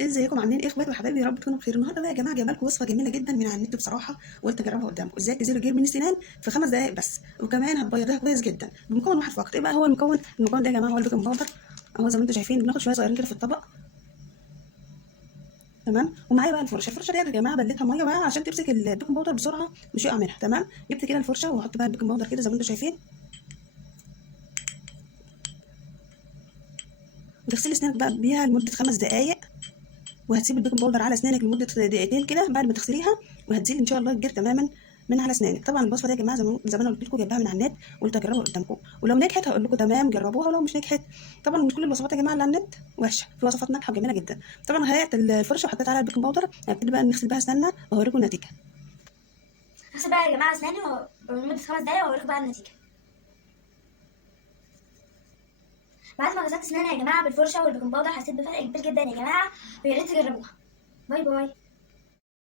ازيكم عاملين ايه اخواتي وحبايبي؟ يا رب تكونوا بخير. النهارده بقى يا جماعه جايبه لكم وصفه جميله جدا من على النت بصراحه، وقلت اجربها قدامكم. ازاي تزيلوا جير من السنان في 5 دقائق بس، وكمان هتبيضيها كويس جدا بمكون واحد فقط. ايه بقى هو المكون ده يا جماعه؟ هو البيكنج باودر اهو زي ما انتم شايفين. بناخد شويه صغيرين كده في الطبق، تمام. ومعايا بقى الفرشه دي يا جماعه بليتها ميه بقى عشان تمسك البيكنج باودر بسرعه مش يقع منها، تمام. جبت كده الفرشه واحط بقى البيكنج باودر كده زي ما انتم شايفين. وتغسلي اسنانك بقى بيها لمده 5 دقائق، وهتسيب البيكنج باودر على اسنانك لمده دقيقتين كده بعد ما تغسليها، وهتزيل ان شاء الله الجير تماما من على اسنانك. طبعا الوصفه دي يا جماعه زي ما انا قلت لكم جايباها من على النت، قلت اجربها قدامكم، ولو نجحت هقول لكم تمام جربوها، ولو مش نجحت طبعا مش كل الوصفات يا جماعه اللي على النت وحشه، في وصفات ناجحه وجميله جدا. طبعا هيئت الفرشه وحطيت عليها البيكنج باودر، هبتدي بقى نغسل بها اسناننا وهوريكم النتيجه. هغسل بقى يا جماعه اسناني لمده 5 دقايق واوريكم بقى النتيجه. بعد ما غسلت اسناني يا جماعه بالفرشه والبيكنج باودر حسيت بفرق كبير جدا يا جماعه، ويا ريت تجربوها. باي باي.